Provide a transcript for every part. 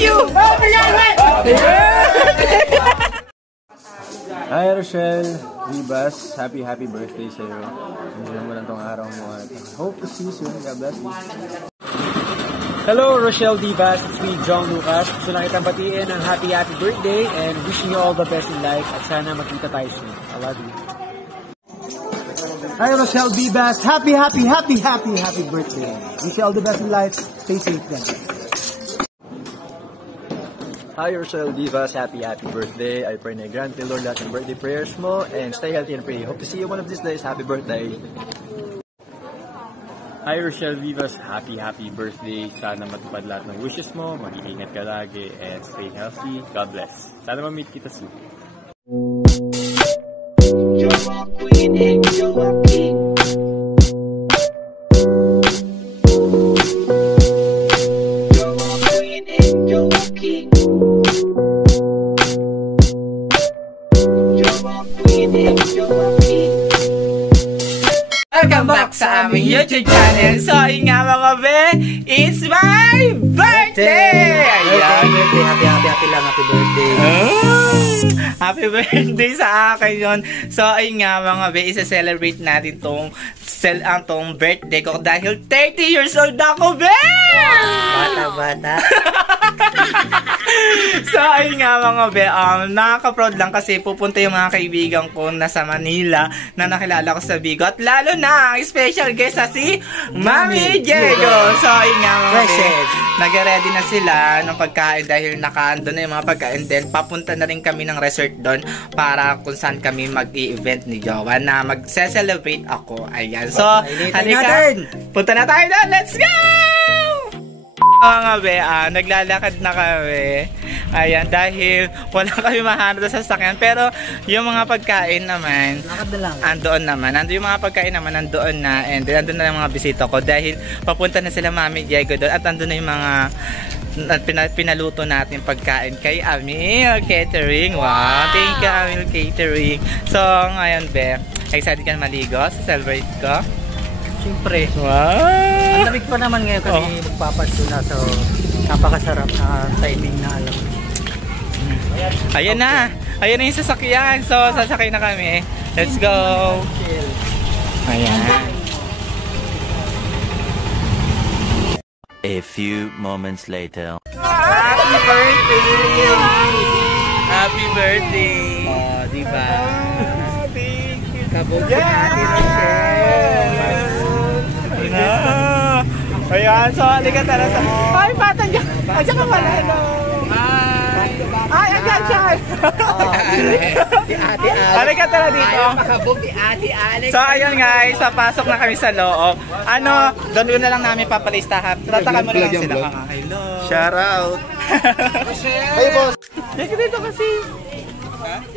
you! Happy birthday! Hi Rochelle Vivas, happy birthday sa'yo. Enjoy mo lang tong araw mo. Hope to see you soon. God bless you. Hello Rochelle Vivas, it's me John Lucas. Gusto lang kitang batiin ng happy birthday and wishing you all the best in life at sana magkita tayo soon. I love you. Hi Rochelle Vivas, happy birthday. Wish you all the best in life. Stay safe then. Hi Rochelle Vivas, happy birthday. I pray na grant the Lord lahat ng birthday prayers mo and stay healthy and pray. Hope to see you one of these days. Happy birthday. Hi Rochelle Vivas, happy birthday. Sana matupad lahat ng wishes mo, mag-iingat ka lagi, and stay healthy. God bless. Sana ma-meet kita soon. Welcome back sa aming YouTube channel. So, ayun nga mga be, it's my birthday! Ayan. Happy birthday. Happy birthday sa akin yun. So, ayun nga mga be, isa-celebrate natin tong birthday ko dahil 30 years old ako, be! Bata. So, ayun nga mga be, nakaka-proud lang kasi pupunta yung mga kaibigan ko nasa Manila na nakilala ko sa Bigo. At lalo na, ang special guest na si Mami Diego. So, ayun nga mga be, nag-ready na sila ng pagkain dahil nakaando na yung mga pagkain. Then, papunta na rin kami ng resort doon para kung saan kami mag-i-event ni Jowa na mag-celebrate ako. Ayan. So, halika. Punta na tayo doon. Let's go! Mga be, naglalakad na kami. Ayan, dahil wala kami mahanap sa sasakyan. Pero yung mga pagkain naman, andoon naman. Ando yung mga pagkain naman, andoon na. And then, andoon na yung mga bisita ko. Dahil papunta na sila Mami Diego doon. At andoon na yung mga pinaluto natin pagkain kay Amil Catering. Wow, thank you Amil Catering. So, ngayon be, excited ka na maligo sa celebrate ko? Siyempre. Wow! Ang lamig pa naman ngayon kasi magpapasko na, so napakasarap na timing na alam. Ayan na! Ayan na yung sasakyan. So, sasakay na kami. Let's go! Ayan. A few moments later. Happy birthday! Happy birthday! Oh, diba? Thank you! Kabog natin, Rochelle! Ayan, so halika tara sa... Ay, patan dyan! Ayan ka pala, hello! Ay, ayan siya! Halika tara dito! So, ayun guys, papasok na kami sa loob. Doon na lang namin papalistahan. Tatakan mo na lang sila mga hello! Shout out! Hey, boss! Dito kasi!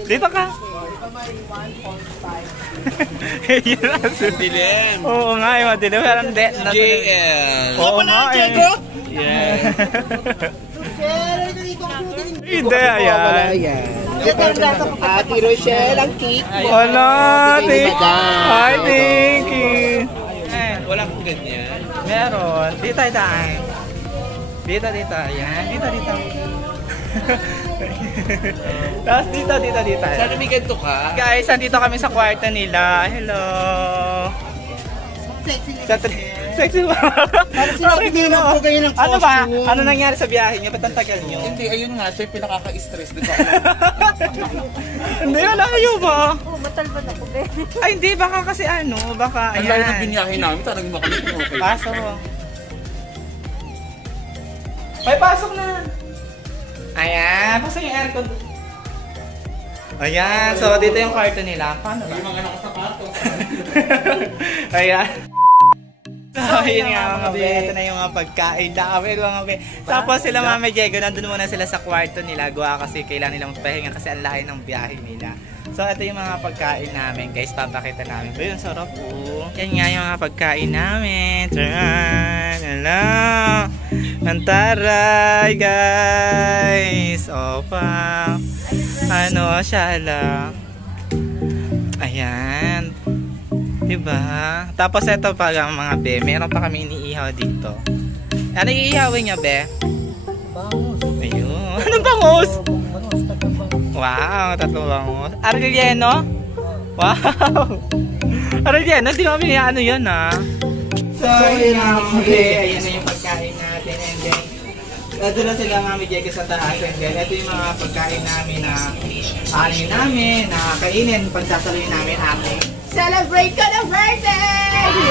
Dito ka! Yun ang dilim. Oo nga, yung madilim. Pero hindi. JL. Oo nga eh. Yeah. Hindi, ayan. Ate Rochelle, ang cake mo. Wala, ay, thank you. Wala kong ganyan. Meron. Dito, daan. Dito. Ayan. Dito. Tapos dito. Sana may ganito ka? Guys, nandito kami sa kwarto nila. Hello. Sexy ba? Bakit yun ako? Ano ba? Ano nangyari sa biyahe niyo? Ba't ang tagal niyo? Hindi, ayun nga. Siya yung pinakaka-stress dito. Hindi, layo ba? Oo, matalban ako, be. Ay, hindi. Baka kasi baka, Ang layo ng binyahe namin. Talagang makamit mo. Okay. Pasok mo. Ay, pasok na. Ayan, pasok yung aircon. Ayan, so dito yung kwarto nila. Paano ba? Yung mga nakasapatos. Ayan. So, yun nga mga be. Ito na yung mga pagkain namin mga be. Tapos sila Mami Diego, nandun muna sila sa kwarto nila. Gawa kasi kailangan nilang magpahinga kasi ang layo ng biyahe nila. So, ito yung mga pagkain namin. Guys, papakita namin. Pero yung sarap po. Yan nga yung mga pagkain namin. Tran! Hello! Nantaray, guys! Opa! Shala. Ayan. Diba? Tapos ito pa mga be. Meron pa kami iniihaw dito. Ano iihawin nyo, be? Bangus. Ayun. Anong bangus? Bangus, tatlong bangus. Wow, tatlong bangus. Arellano? Wow. Arellano, di namin ano yan ha. So, ayun na ayan na yung pagkain natin. And then, doon na sila Mami Diego sa taas. And then, ito yung mga pagkain namin na kanin namin, na kainin, pagsasaluhin namin ating celebrate ka ng birthday! Happy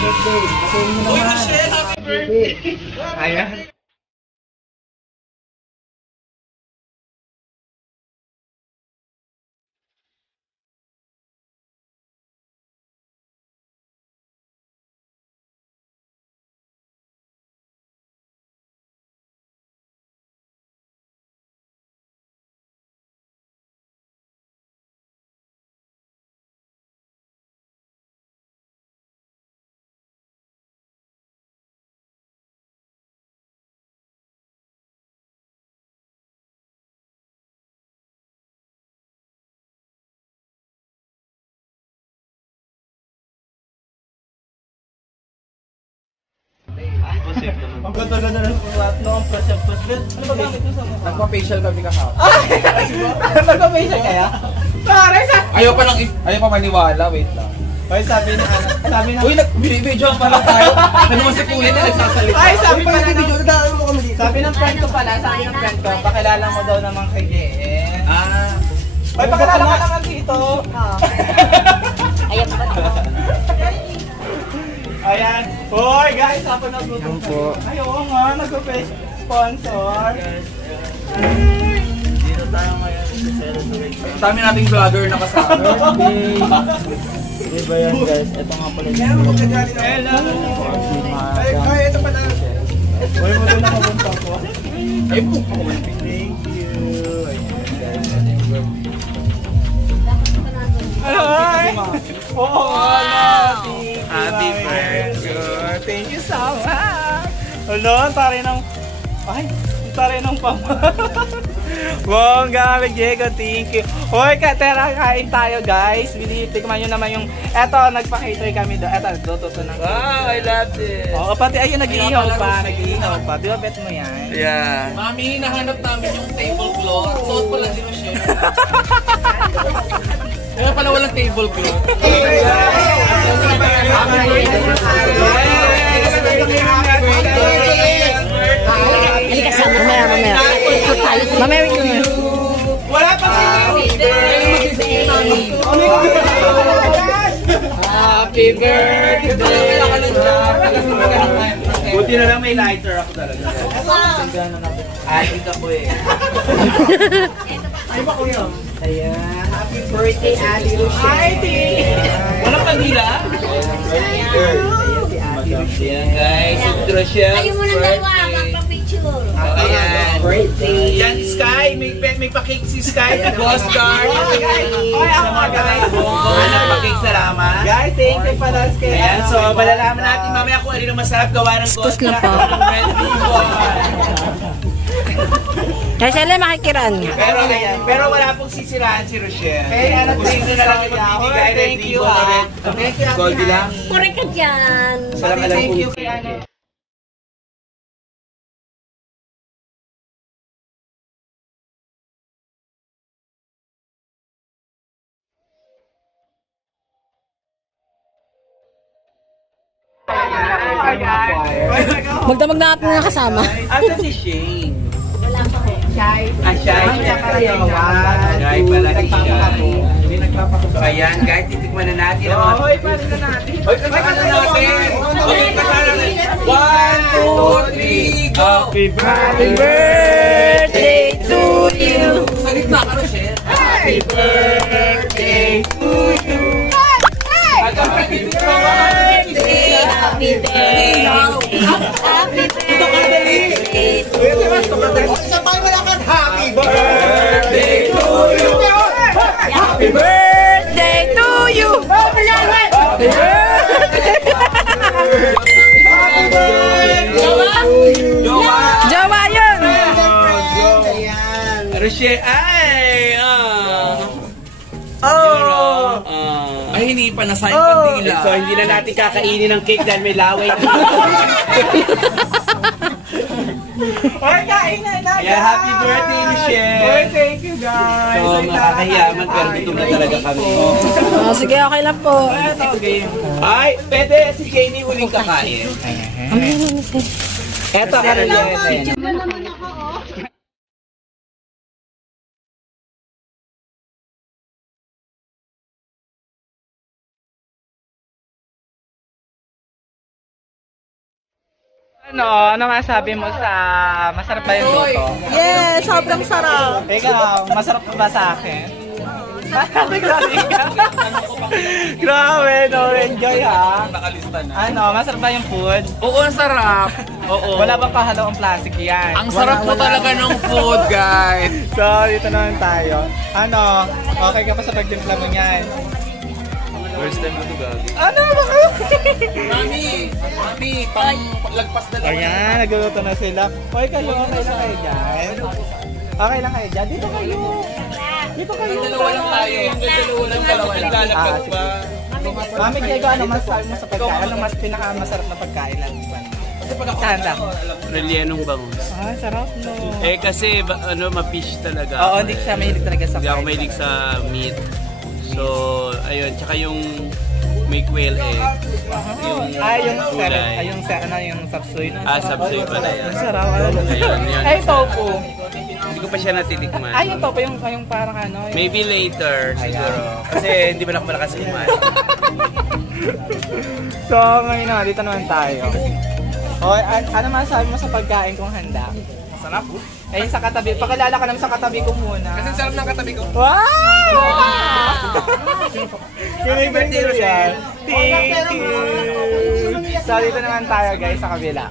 birthday. Patuloy mo naman. Happy birthday! Ayan. Ang ganda-ganda ng ang present. Ano ba gamit mo sa mukha? Nagpa-facial kami kahapon. Nagpa-facial kaya? Pare, Ayaw pa maniwala, wait lang. Ay, sabi ni Ana, sabi na... Uy, nag-video pa lang tayo. Ano mo si Kuya na nagsasalita? Ay, sabi pala ng... mo kami dito. Sabi ng friend ko pala, pakilala mo daw naman kay JN. Ay, pakilala ka naman dito. Ayan ba ito? Ayan. Hoy, guys, ako nagluto po. Ay, oo nga, nag-sponsor. Dito tayo ngayon sa celebrate. Dami nating vlogger na kasama. Diba yan guys? Ito nga pala yung Hello. Ay, ito pala. Hoy, mo doon nakapunta ko. Ay, po. Thank you. Ay! Oo nga, happy birthday! Thank you so much! Hello, ang tari ng... Ay, ang tari ng pama. Wow, ang gamit, Diego. Thank you. Hoy, tera, kain tayo, guys. Tikman nyo naman yung... Eto, nagpa-cater kami doon. Eto, luto na. Wow, I love this. Oo, pati ayun, nag-iihaw pa. Di ba bet mo yan? Yeah. Mami, nahanap namin yung tablecloth. Suot pala si Rochelle. Kaya pala walang tablecloth. Halika sa mamaya. Mamaya ito nga. Wala pa Happy birthday! Buti na lang may lighter ako talaga. Addict ako eh. Ay ba kuya? Ayan. Happy birthday, Ate Rochelle. Walang kanila? Happy birthday, Ate Rochelle. Guys, Ate Rochelle. Ayaw mo ng dalawa, magpa-picture. Ayan. Birthday. Yan, Sky. May pa-cake si Sky. Boss Dar. Ay, ako mga guys. Ano, pa-cake salamat. Guys, thank you pala, Sky. Ayan, so malalaman natin mamaya kung ano yung masarap gawa ng Boss Dar. Kasi lang makikiraan nga. Pero wala pong sisiraan si Rochelle. Kaya ano, Kung sino na lang yung magbibigay ng thank you, Vivo ah. na Thank you, Goldie lang. Pure ka dyan. Thank you kay ano. Magdamag na natin na kasama. Asa si Shane? Wala pa ko. Shy. Shy. Shy pala si Shy. So ayan guys, titikman na natin ang mga... Hoy, paano na natin? Hoy, titikman na natin! Okay, titikman na natin! 1, 2, 3, go! Happy Happy birthday to you. Sa gitna ka, Rochelle. Happy birthday to you. Happy birthday. Happy birthday. Happy birthday to you. Sabay mo lang ang happy birthday to you. Happy birthday to you. Happy birthday. Jowa yun. Rochelle, ay! Ay, hindi pa nasayang pandila. So, hindi na natin kakainin ng cake dahil may laway. Okay, kain na. Yeah, happy birthday, Michelle. Okay, thank you guys. So, nakakahiyaman pero gutom na talaga kami. Sige, okay lang po. Ay, pwede si Jenny huling kakain. Eto, Caroline. Ano masabi mo sa masarap ba yung luto? Yes, sobrang sarap. Ikaw, masarap ba sa akin? Grabe, no, enjoy ha. Ano, masarap ba yung food? Oo, sarap. Oo. Wala bang kahalawang plastic yan? Ang sarap po talaga ng food, guys. So, dito naman tayo. Ano, okay ka pa sa pagtimpla mo niyan? First time ko to gagi. Ano ba ka? Mami, lagpas na lang. Ayan, nagluluto na sila. Okay kayo, okay lang kayo dyan? Okay lang kayo dyan? Dito kayo. Dito kayo. Dalawa lang tayo. Dalawa lang. Lalagpas ba? Mami, Diego, ano masasabi mo sa pagkain? Ano mas pinakamasarap na pagkain lang? Tanda. Rellenong bangus. Ah, sarap no. Eh kasi ma-fish talaga. Oo, hindi siya mahilig talaga sa Hindi ako mahilig sa meat. So, ayun, tsaka yung may quail egg. Yung sapsoy na. Sapsoy pala yan. Ang sarap. Ayun, yan. Ay, tofu. Hindi ko pa siya natitikman. Ay, yung tofu, yung parang ano. Maybe later, siguro. Kasi hindi ba ako malakas kumain. So, ngayon na, dito naman tayo. O, ano masasabi mo sa pagkain kung handa? Masarap. Eh, sa katabi. Pakilala ka naman sa katabi ko muna. Kasi sarap ng katabi ko. Wow! Kinilig ko yan. Thank you! So, dito naman tayo guys sa kabila.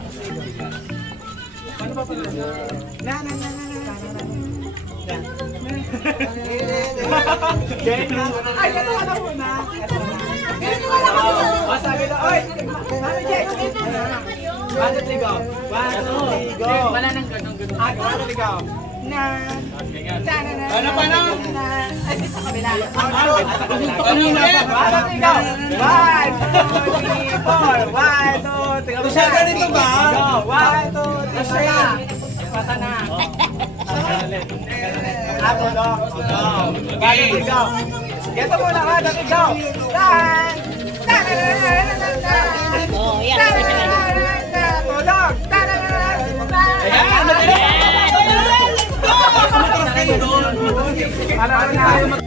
Ay, ito wala muna. Sabi na, oy! One, two, three, go! Wala nang ganun. One, two, three, go! Paano? Ay, sa kabila. One, two, three, go! 1, 2, 3, 4. 1, 2, 3, go! Siya ganito ba? Go! 1, 2, 3, mata na. Ako, go! Okay. Go! Geto muna ka, dami, go! Tan! Oh, yan. Tulog!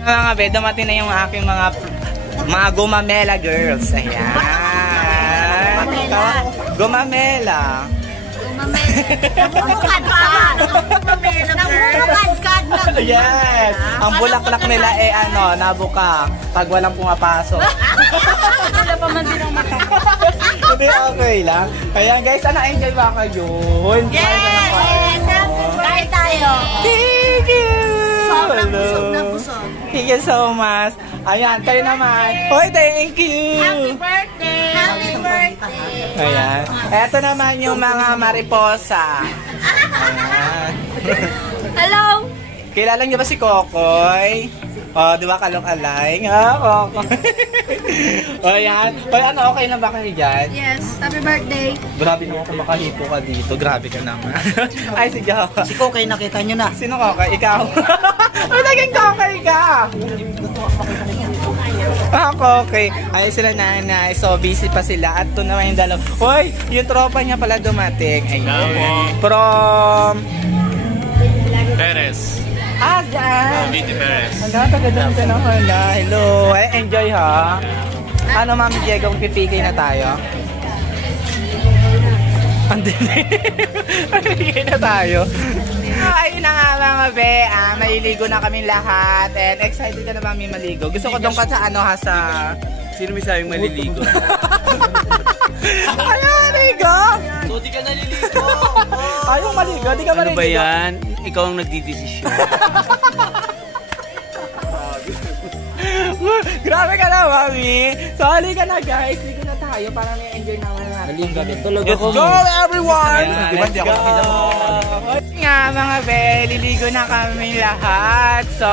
Mga be, dumating na yung aking mga gumamela girls. Ayan. Gumamela. Yes. Ang bulaklak nila nabuka pag walang pumapasok. Wala pa man din ang mata. Hindi, okay lang. Ayan guys, enjoy ba kayo? Yes! Kain tayo. Thank you! Sobrang busog na busog. Thank you so much. Ayan, kayo naman. Hoy, thank you! Happy birthday! Happy birthday! Ayan. Eto naman yung mga mariposa. Ayan. Hello! Kilala niyo ba si Kokoy? Oh, di ba kalong-alay? Kokoy. O, yan. O, okay lang ba kayo dyan? Yes, happy birthday! Grabe naman kung makahipo ka dito. Grabe ka naman. Ay, si Java. Si Kokoy, nakita nyo na. Sino Kokoy? Ikaw? Ay, naging Kokoy ka! Okay. Ay, sila nanay. So, busy pa sila. At ito naman yung dalaw. Hoy, yung tropa niya pala dumating. Ayun. From... Perez. Dyan. Beauty Perez. Ang taga-dami ka na hala. Hello. Enjoy ha. Ano, Ma'am Diego, pipigay na tayo? Pipigay na tayo. Ayun na nga mga be, maliligo na kami lahat. And excited ka na ba kami maligo? Gusto ko doon ka sa sa... Sino may sabing maliligo? Ayaw maligo! So, di ka naliligo. Ayaw maligo, di ka Ano maligo. ba yan? Ikaw ang nagdidesisyon. Grabe ka na, Mami. So, halika na guys. Ligo na tayo para may enjoy naman natin. Tulog ako. Go everyone! Di ba, di ako Nga mga be, liligo na kami lahat. So,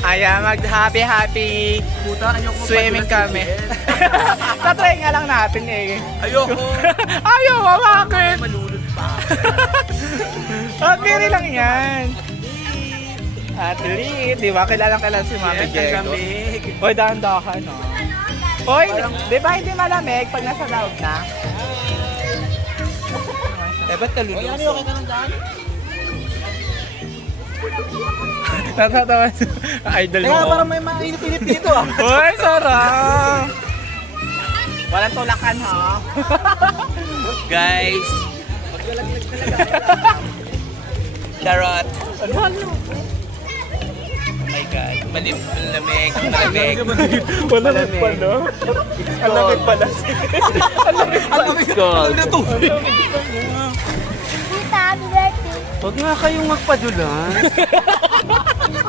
ayan, mag-happy swimming kami. Tatry nga lang natin eh. Ayoko. Ayaw, bakit? Malulod Okay lang yan. Athlete, di ba? Kilalang si Mami Diego. Hoy, dahan-dahan, no? Hoy, di ba hindi malamig pag nasa loob na? Eh, ba't kaluluso? Hoy, okay ka ng daan? Natatawa sa idol mo. Kaya parang may mainit-init dito ah. Hoy, sarap! Walang tulakan, ha? Guys. Charot. Oh my God. Malamig. Malamig. Malamig pala. Ang lamig pala. Ang lamig pala. Cold. Tita, happy birthday. Huwag nga kayong magpadulan.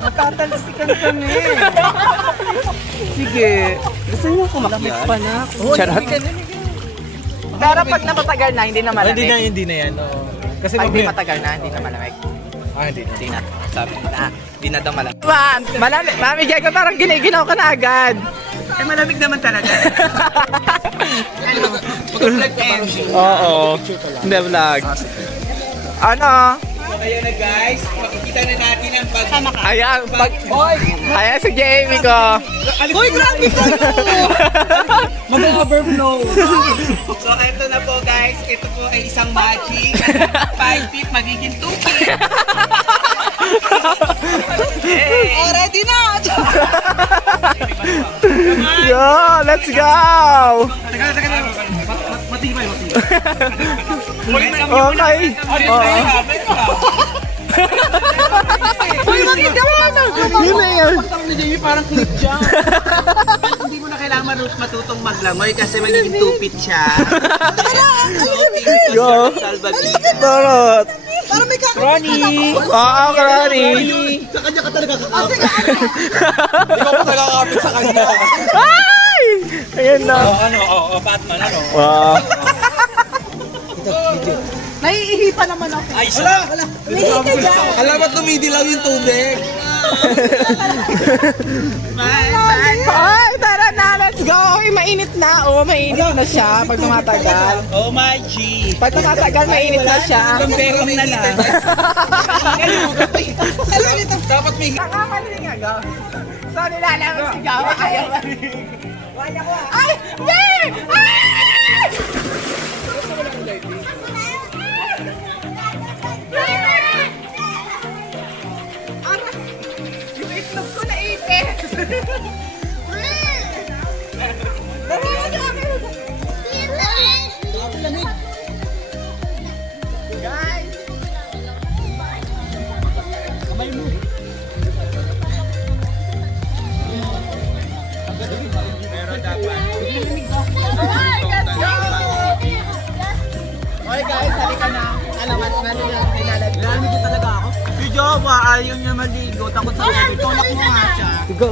Matatalsikan kami. Sige. Gusto niyo kumakyat pa na? Charot. Pero pag napatagal na, hindi na malamig. Hindi na yan. Oo. Kasi pag di matagal na, hindi na malamig. Hindi na. Sabi na, hindi na daw malamig. Malamig. Mami Diego, parang giniginaw ka na agad. Eh, malamig naman talaga. Mag-vlog tayo. Oo. Hindi vlog. Ano? So, ayan na guys. Makikita na natin ang pag... Ayan, ayan si Jamie ko. Uy, grabe ka! Mag-overflow. So, ito na po guys. Ito po ay isang magic. 5 feet, magiging 2 feet. Hey! Oh, ready na! Yo, let's go! Matibay. Okay. Uy, bakit naman? Yun na yun. Parang clip dyan. Hindi mo na kailangan matutong maglangoy kasi magiging 2 feet siya. Yo. Tarot. Parang may Ronnie. Oo, Ronnie. Sa kanya ka talaga kakapit. Ikaw pa talaga kakapit sa kanya. Ay! Ayan na. Batman, Wow. Naiihi pa naman ako. Ay, wala. Naiihi ka dyan. Alam mo, tumidilaw yung tubig. Ay, tara na, let's go. Ay, mainit na. Oo, mainit na siya pag tumatagal. Oh my G. Pag tumatagal, mainit na siya. Pero na lang. Dapat may... Nakakaliling nga. So, nilalamang si Gawa. Ayaw marinig. Ay! Hindi! Ay! Yung itlog ko na ipis. Guys! Okay guys, halika na. Alamat na nilalagyan. Lamig ko talaga ako. Si Joma, ayaw niya maligo. Takot sa tubig. Tulak mo nga siya. Go.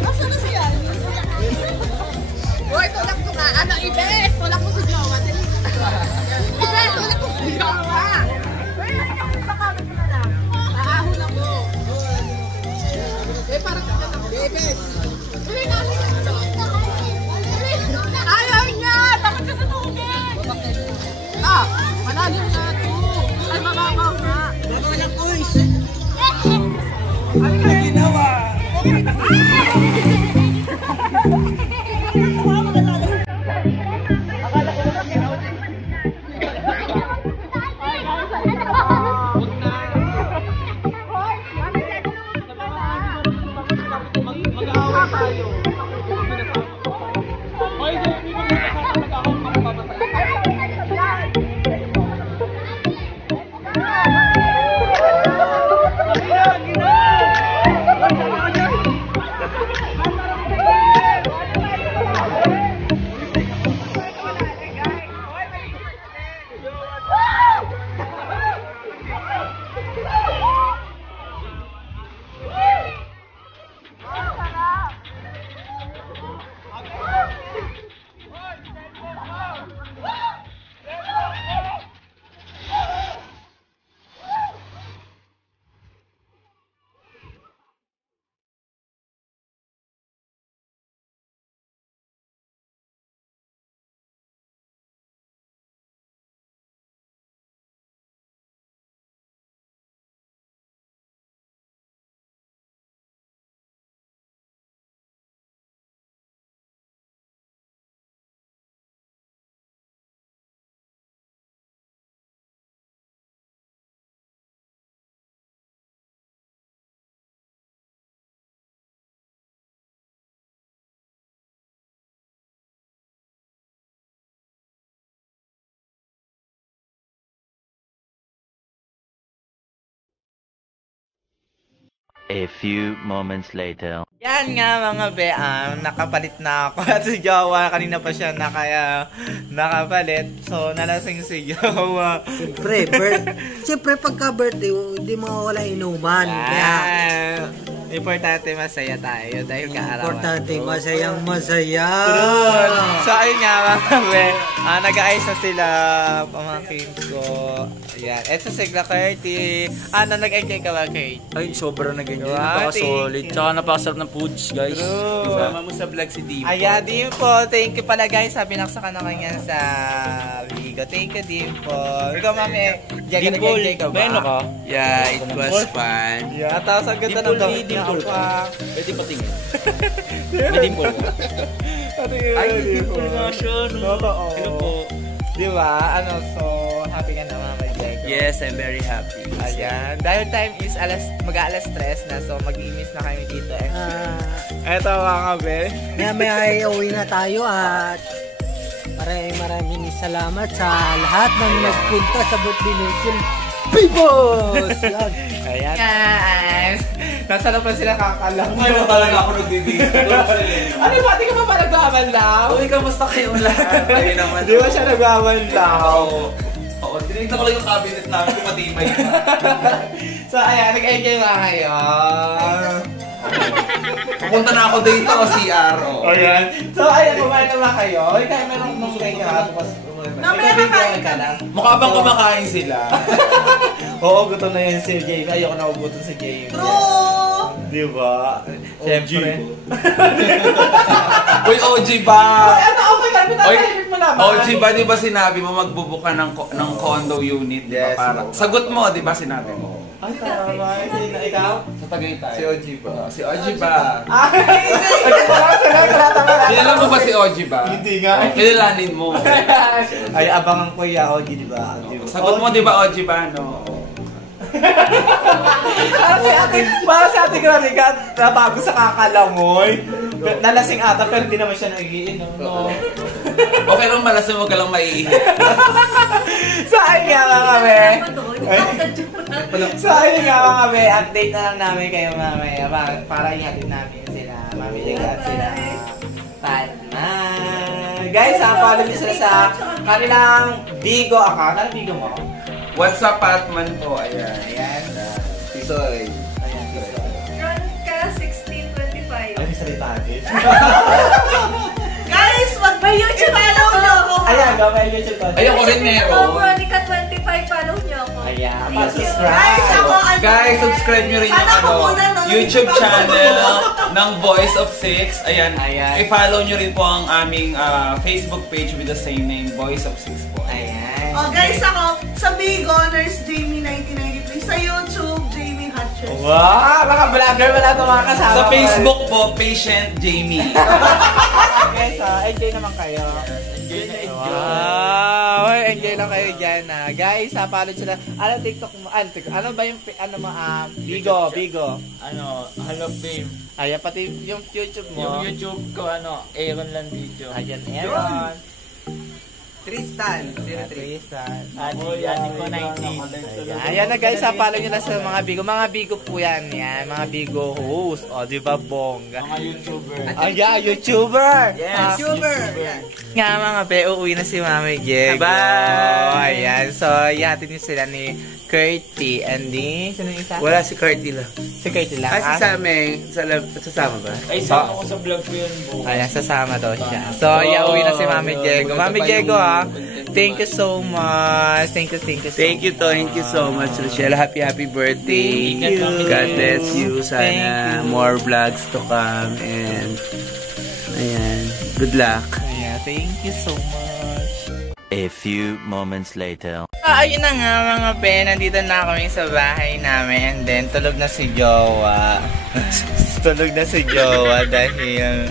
Nasaan na siya? Uy, tulak mo nga. Ano, Ibes? Tulak mo si Jowa. Ibes, tulak mo si Jowa. Uy, nakakapit mo na lang. Aahon ako. Eh, parang kagad ako. Ibes. Uy, ayaw niya! Takot siya sa tubig! Ah! Malalim na ito! Ay, mababaw nga! Babaw ng boys. Ano ka ginawa? Akala ko na ginawa. A few moments later. Yan nga mga be, nakapalit na ako at si Jowa, kanina pa siya nakapalit. So, nalasing si Jowa. Siyempre pagka birthday, hindi mawawala inuman. Kaya, importante masaya tayo dahil kaarawan. Importante, masaya. True. So, ayun nga mga be, nag-aayos na sila, pamangkin ko. Ayan. Eto si Curty. Nag-enjoy ka ba, Kate? Ay, sobrang nag-enjoy. Napaka-solid. Tsaka napakasarap ng foods, guys. Kasama mo sa vlog si Dimple. Ayan, Dimple. Thank you pala, guys. Binaksakan na kanya sa Vigo. Thank you, Dimple. Ikaw, mami, nag-enjoy ka ba? Dimple, ka? Yeah, it was fun. Yeah, tapos ang ganda ng gamit niya ako. Pwede patingin. May dimple ka? Ay, Dimple nga siya, no? Totoo. Ano po? Diba? So, happy ka naman kay Diego. Yes, I'm very happy. Ayan. Dahil time is mag-alas 3 na, so mag-iimis na kami dito. Eto mga be. May uwi na tayo at maraming salamat sa lahat ng nagpunta sa birthday nation. Pibos! Ayan. Yes! Nasa na pa sila kakalang. Ano talaga ako nagbibigay? Ano ba? Di ka pa nagbabanlaw? Uy, kamusta kayong lahat? Ayun naman. Di ba siya nagbabanlaw? Oo, tinignan ko lang yung cabinet namin kung matibay pa. So, ayan. Nag-enjoy nga kayo. Pupunta na ako dito o CR. Ayan. So, ayan. Kumain naman kayo. Ikaw, meron mong kayo ka. Mamaya kakain kami. Mukha bang kumakain sila? Oo, gutom na yun si Jamie. Ayoko na ugutom si Jamie. True! Di ba? Siyempre. Uy, OG ba? Ano, okay lang. Pinatahimik mo naman. OG ba, di ba sinabi mo magbubuka ng condo unit? Yes. Sagot mo, di ba sinabi mo? Ay, tama. Ikaw? Sa Tagaytay. Si OG ba? Si OG ba? Ay, Kilala mo ba si OG ba? Hindi nga. Kilalanin mo. Ay, abangan ko ya, OG, di ba? Sagot mo, di ba, OG ba? No. Para si ate Granica, nabago sa kakalangoy. Nalasing ata, pero hindi naman siya nagiinom. No. Okay lang, malasing mo ka lang maiihi. Saan nga mga be? Saan nga mga be? Update na lang namin kayo mamaya para ihatid namin sila. Mami Liga at sila. Palma. Guys, follow nyo sila sa kanilang Vigo account. Ano Vigo mo? What's up, Patman po? Ayan. Ayan. Tisoy. Ayan. Ronka 1625. Ano yung salita natin? Guys, mag-YouTube follow nyo ako. Ayan, gawin YouTube ko. Ayoko rin meron. Veronica 25 follow nyo ako. Ayan, subscribe. mag-subscribe. Guys, ako ano. Guys, subscribe nyo rin yung YouTube channel ng Voice of Six. Ayan. I-follow nyo rin po ang aming Facebook page with the same name, Voice of Six po. Ayan. Oh, guys, ako sa Vigo, Nurse Jamie 1993. Sa YouTube, Jamie Hatcher. Wow! Mga vlogger, wala ito mga kasama. Sa Facebook po, Patient Jamie. Guys, enjoy naman kayo. Wow! Enjoy lang kayo dyan. Guys, follow sila. Ano TikTok mo? Ano ba yung, Vigo? Ano, Hall of Fame. Ayan, pati yung YouTube mo. Yung YouTube ko, Aaron lang video. Ayan, Aaron. Tristan. Tristan. Ate ko 19. Ayan na guys, follow nyo lang sa mga Vigo. Mga Vigo po yan. Yan, mga Vigo host. O, di ba bongga? Mga YouTuber. Ayan, YouTuber. Yes, YouTuber. Nga mga be, uuwi na si Mami Diego. Bye! Ayan, so ihatid niyo sila ni Curty and ni... Sino yung isa? Wala si Curty lang. Si Curty lang. Ay, sasama ba? Ay, sama ko sa vlog ko yun, bro. Ayan, sasama daw siya. So, uuwi na si Mami Diego. Mami Diego, thank you so much. Thank you so much, Rochelle. Happy birthday. God bless you. Sana more vlogs to come and ayan, good luck. Ayan, thank you so much. A few moments later. Ayun na nga mga be, nandito na kami sa bahay namin and then tulog na si Jowa. Tulog na si Jowa dahil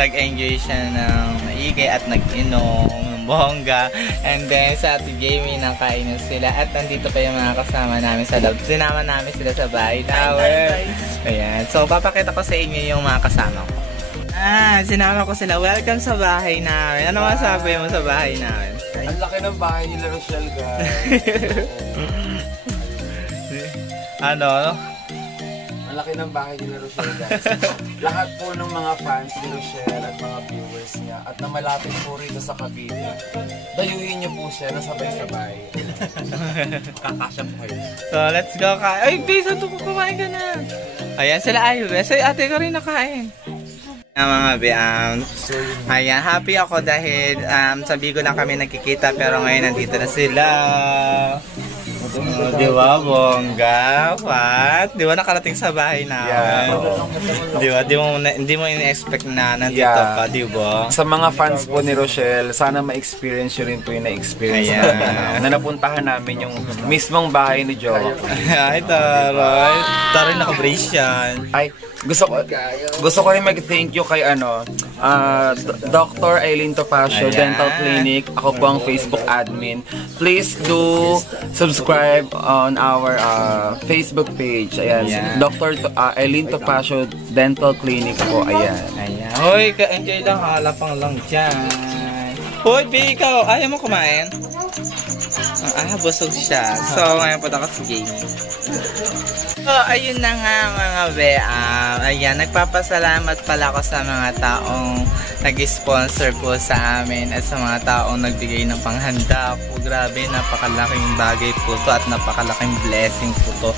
nag-enjoy siya ng maigi at nag-inom ng bongga. And then sa Ate Jamie nakain sila at nandito pa yung mga kasama namin sa loob. Sinama namin sila sa bahay namin. Ayan, so papakita ko sa inyo yung mga kasama ko. Sinama ko sila. Welcome sa bahay namin. Ano masabi mo sa bahay namin? Ang laki ng bahay nila, Rochelle, guys. Ano? Ang Ang laki ng bahay ni Rochelle, guys. Lahat po ng mga fans ni Rochelle at mga viewers niya at na malapit po rito sa Cavite, dayuhin niyo po siya na sabay-sabay. Kakasya po kayo. So, let's go kain. Ay, Besa, kumain ka na. Ayan, sila Iris. Ay, ate ko rin nakain. Mga be, ayan, happy ako dahil sa Bigo lang kami nagkikita pero ngayon nandito na sila. Di ba, bongga? What? Di ba nakarating sa bahay na? Yeah. Di ba, hindi mo in-expect na nandito ka, di ba? Sa mga fans po ni Rochelle, sana ma-experience nyo rin po yung na-experience na napuntahan namin yung mismong bahay ni Joe. Ay, taray. Taray, naka-brace yan. Ay, gusto ko rin mag-thank you kay Dr. Aileen Topacio Dental Clinic. Ako po ang Facebook admin. Please do subscribe on our Facebook page. Ayan, Dr. Aileen Topacio Dental Clinic po. Ayan. Hoy, ka-enjoy lang. Halapang lang dyan. Hoy, B, ikaw, ayaw mo kumain? Busog siya. So, ngayon po ako sa gaming. So, ayun na nga mga be. Ayan, nagpapasalamat pala ako sa mga taong nag-sponsor po sa amin at sa mga taong nagbigay ng panghanda po. Grabe, napakalaking bagay po to at napakalaking blessing po to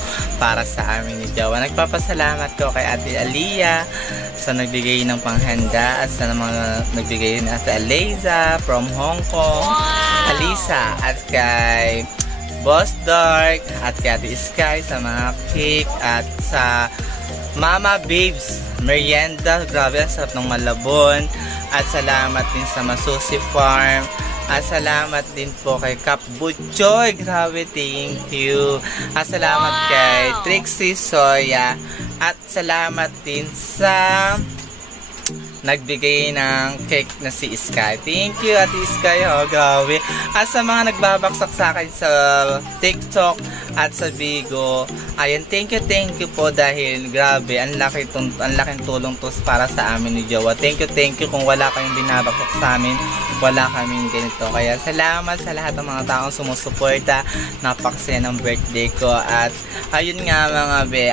para sa amin ni Jawa. Nagpapasalamat ko kay Ate Aliyah sa nagbigay ng panghanda at sa mga nagbigay ni Ate Aliza from Hong Kong, Alisa at kay Boss Dark at kay Ate Sky sa mga cake at sa Mama Babes Merienda. Grabe, ang sarap ng malabon. At salamat din sa Masusi Farm. At salamat din po kay Cap Butchoy. Grabe, thank you. At salamat kay Trixie Soya. At salamat din sa nagbigay ng cake na si Sky. Thank you, Ate Sky. Oh, grabe. At sa mga nagbabaksak sa akin sa TikTok at sa Bigo, ayan, thank you po dahil grabe, ang laking tulong to para sa amin ni Jowa. Thank you. Kung wala kayong binabaksak sa amin, wala kaming ganito. Kaya salamat sa lahat ng mga taong sumusuporta. Napakasaya ng birthday ko. At ayun nga mga be,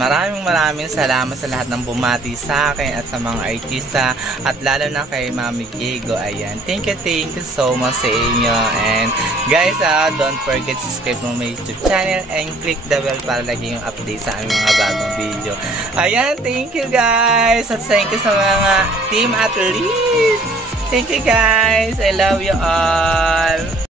maraming salamat sa lahat ng bumati sa akin at sa mga artista at lalo na kay Mami Diego. Ayan, thank you so much sa inyo. And guys, don't forget to subscribe mo my YouTube channel and click the bell para lagi yung update sa aming mga bagong video. Ayan, thank you guys at thank you sa mga team athletes. Thank you guys. I love you all.